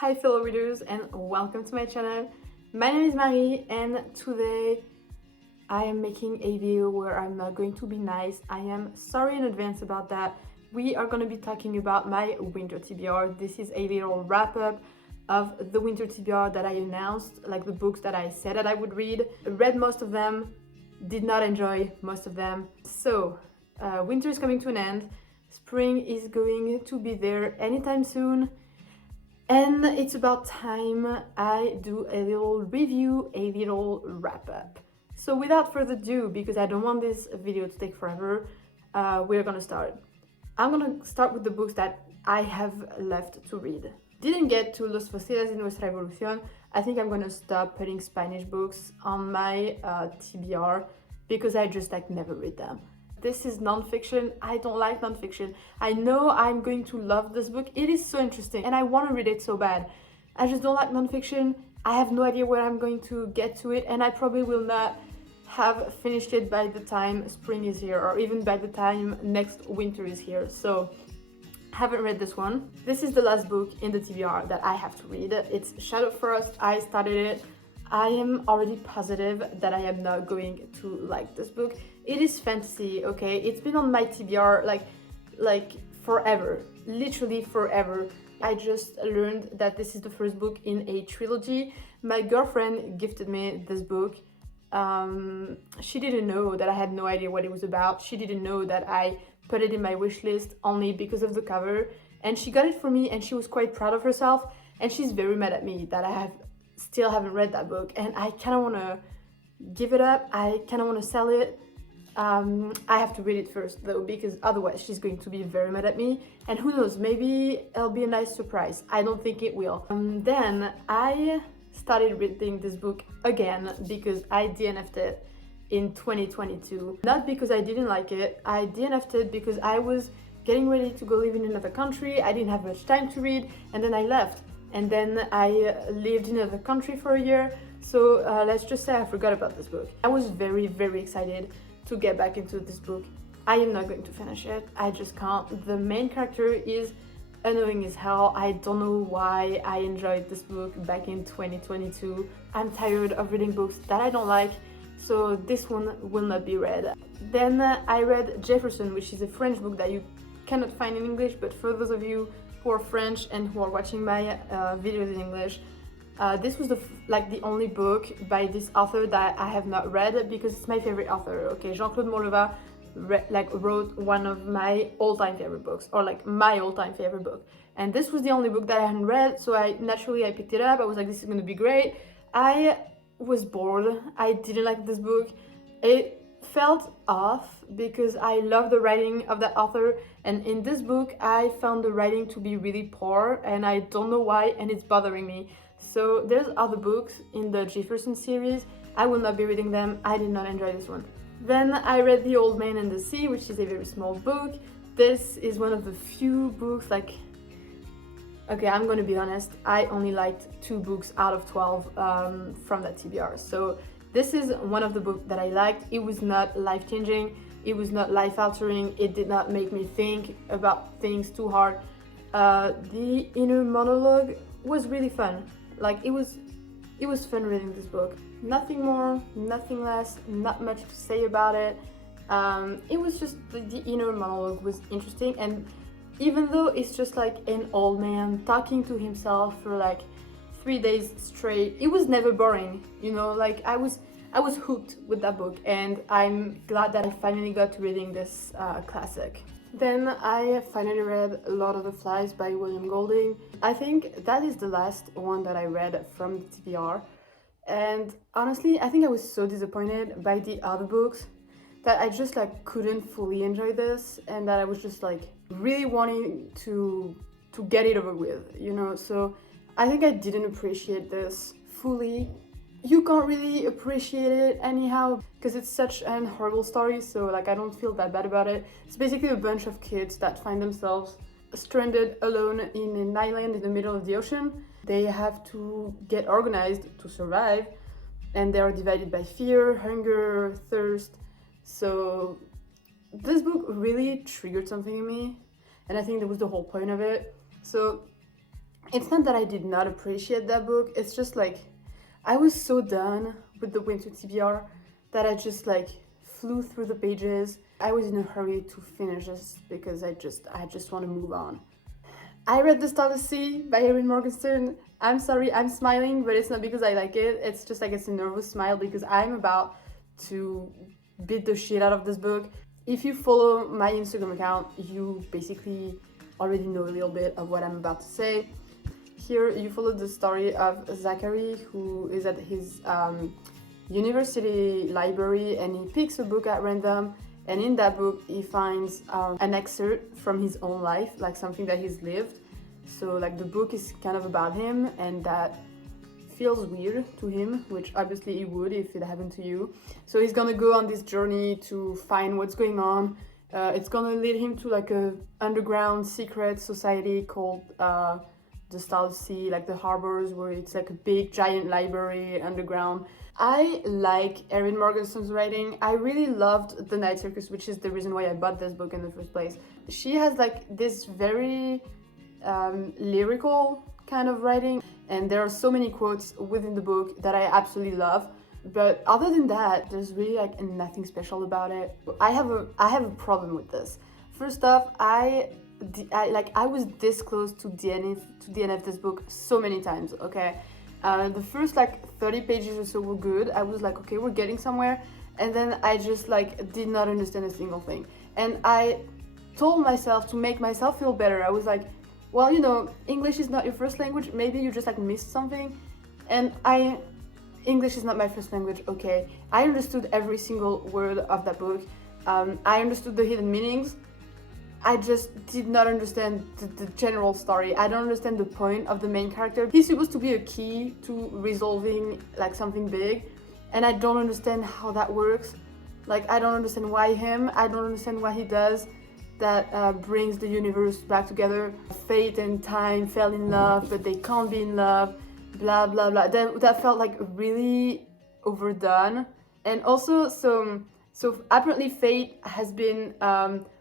Hi fellow readers and welcome to my channel. My name is Marie and today I am making a video where I'm not going to be nice. I am sorry in advance about that. We are going to be talking about my winter TBR. This is a little wrap up of the winter TBR that I announced, like the books that I said that I would read. Read most of them, did not enjoy most of them. So winter is coming to an end. Spring is going to be there anytime soon. And it's about time I do a little review, a little wrap up. So without further ado, because I don't want this video to take forever, we're gonna start. I'm gonna start with the books that I have left to read. Didn't get to Los Fosiles y Nuestra Evolución. I think I'm gonna stop putting Spanish books on my TBR because I just never read them. This is non-fiction. I don't like non-fiction. I know I'm going to love this book. It is so interesting and I want to read it so bad. I just don't like non-fiction. I have no idea where I'm going to get to it and I probably will not have finished it by the time spring is here or even by the time next winter is here. So I haven't read this one. This is the last book in the TBR that I have to read. It's Shadow Frost. I started it. I am already positive that I am not going to like this book. It is fantasy, okay? It's been on my TBR like forever, literally forever. I just learned that this is the first book in a trilogy. My girlfriend gifted me this book. She didn't know that I had no idea what it was about. She didn't know that I put it in my wish list only because of the cover. And she got it for me and she was quite proud of herself. And she's very mad at me that I still haven't read that book. And I kind of want to give it up. I kind of want to sell it. I have to read it first though, because otherwise she's going to be very mad at me. And who knows, maybe it'll be a nice surprise. I don't think it will. Then I started reading this book again because I DNF'd it in 2022. Not because I didn't like it, I DNF'd it because I was getting ready to go live in another country. I didn't have much time to read and then I left. And then I lived in another country for a year. So let's just say I forgot about this book. I was very, very excited to get back into this book. I am not going to finish it. I just can't. The main character is annoying as hell. I don't know why I enjoyed this book back in 2022. I'm tired of reading books that I don't like, so this one will not be read. Then I read Jefferson, which is a French book that you cannot find in English, but for those of you who are French and who are watching my videos in English, this was the only book by this author that I have not read because it's my favorite author. Okay, Jean-Claude Mourlevat wrote one of my all-time favorite books, or my all-time favorite book. And this was the only book that I hadn't read, so I picked it up. I was like, this is gonna be great. I was bored. I didn't like this book. It felt off because I love the writing of that author, and in this book I found the writing to be really poor and I don't know why, and it's bothering me. So there's other books in the Jefferson series. I will not be reading them. I did not enjoy this one. Then I read The Old Man and the Sea, which is a very small book. This is one of the few books okay, I'm gonna be honest, I only liked 2 books out of 12 from that TBR. So this is one of the books that I liked. It was not life-changing, it was not life-altering, it did not make me think about things too hard. The inner monologue was really fun. It was fun reading this book. Nothing more, nothing less, not much to say about it. It was just the inner monologue was interesting, and even though it's just an old man talking to himself for 3 days straight, it was never boring, you know. I was hooked with that book, and I'm glad that I finally got to reading this classic. Then I finally read Lord of the Flies by William Golding. I think that is the last one that I read from the TBR. And honestly, I think I was so disappointed by the other books that I just couldn't fully enjoy this, and that I was just really wanting to get it over with, you know. So I think I didn't appreciate this fully. You can't really appreciate it anyhow because it's such an horrible story, so I don't feel that bad about it. It's basically a bunch of kids that find themselves stranded alone in an island in the middle of the ocean. They have to get organized to survive, and they are divided by fear, hunger, thirst. So this book really triggered something in me, and I think that was the whole point of it. So It's not that I did not appreciate that book, it's just like I was so done with the winter TBR that I just like flew through the pages. I was in a hurry to finish this because I just want to move on. I read The Starless Sea by Erin Morgenstern. I'm sorry, I'm smiling, but it's not because I like it. It's just like it's a nervous smile because I'm about to beat the shit out of this book. If you follow my Instagram account, you basically already know a little bit of what I'm about to say. Here you follow the story of Zachary, who is at his university library, and he picks a book at random, and in that book he finds an excerpt from his own life, like something that he's lived. So like the book is kind of about him, and that feels weird to him, which obviously it would if it happened to you. So he's gonna go on this journey to find what's going on. It's gonna lead him to like a underground secret society called the Starless Sea, like the harbors, where it's like a big giant library underground. I like Erin Morgenstern's writing. I really loved The Night Circus, which is the reason why I bought this book in the first place. She has like this very lyrical kind of writing, and there are so many quotes within the book that I absolutely love. But other than that, there's really like nothing special about it. I have a problem with this. First off, I was this close to DNF this book so many times. Okay, the first like 30 pages or so were good. I was like, okay, we're getting somewhere, and then I just like did not understand a single thing. And I told myself to make myself feel better. I was like, well, you know, English is not your first language. Maybe you just like missed something. And English is not my first language. Okay, I understood every single word of that book. I understood the hidden meanings. I just did not understand the general story. I don't understand the point of the main character. He's supposed to be a key to resolving like something big, and I don't understand how that works. Like, I don't understand why him. I don't understand what he does that brings the universe back together. Fate and time fell in love, but they can't be in love. Blah blah blah. That felt like really overdone. And also, so apparently fate has been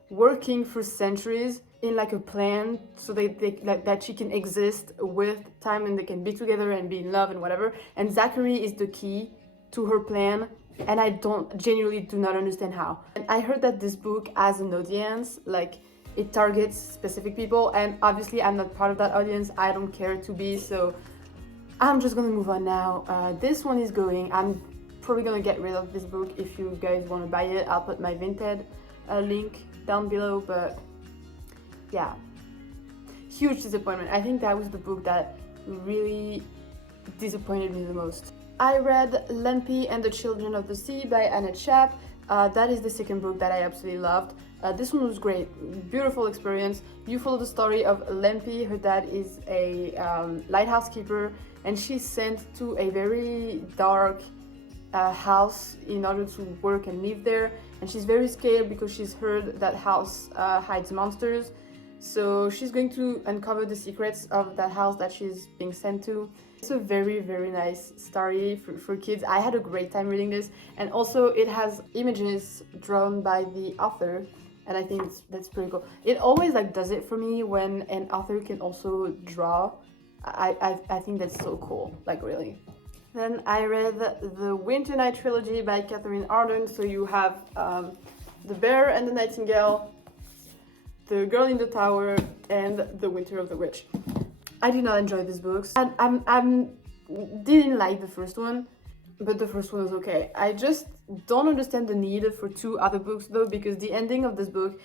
working for centuries in like a plan so they like that she can exist with time and they can be together and be in love and whatever. And Zachary is the key to her plan, and I genuinely do not understand how. And I heard that this book as an audience, like it targets specific people, and obviously I'm not part of that audience. I don't care to be, so I'm just gonna move on now. This one is going. I'm probably gonna get rid of this book. If you guys want to buy it, I'll put my Vinted link down below. But yeah, huge disappointment. I think that was the book that really disappointed me the most. I read Lampie and the Children of the Sea by Annet Schaap. That is the second book that I absolutely loved. This one was great, beautiful experience. You follow the story of Lampie. Her dad is a lighthouse keeper, and she's sent to a very dark house in order to work and live there. And she's very scared because she's heard that house hides monsters. So she's going to uncover the secrets of that house that she's being sent to. It's a very, very nice story for kids. I had a great time reading this, and also it has images drawn by the author, and I think that's pretty cool. It always like does it for me when an author can also draw. I think that's so cool, like really. Then I read the Winternight Trilogy by Katherine Arden. So you have The Bear and the Nightingale, The Girl in the Tower, and The Winter of the Witch. I did not enjoy these books. I didn't like the first one, but the first one was okay. I just don't understand the need for two other books though, because the ending of this book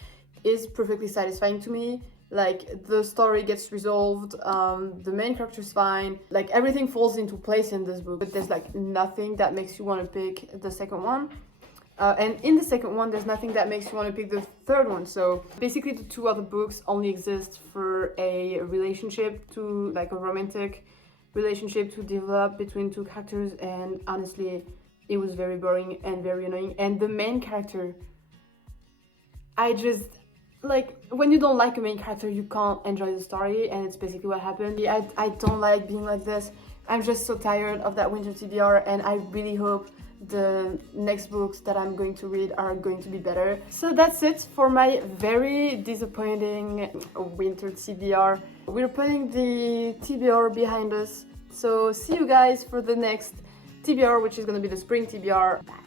is perfectly satisfying to me. Like, the story gets resolved, the main character's fine, like everything falls into place in this book, but there's like nothing that makes you want to pick the second one. And in the second one, there's nothing that makes you want to pick the third one. So basically the two other books only exist for a relationship, to like a romantic relationship to develop between two characters, and honestly it was very boring and very annoying. And the main character, I just, like, when you don't like a main character, you can't enjoy the story, and it's basically what happened. I don't like being like this. I'm just so tired of that winter TBR, and I really hope the next books that I'm going to read are going to be better. So that's it for my very disappointing winter TBR. We're putting the TBR behind us, so see you guys for the next TBR, which is gonna be the spring TBR. Bye.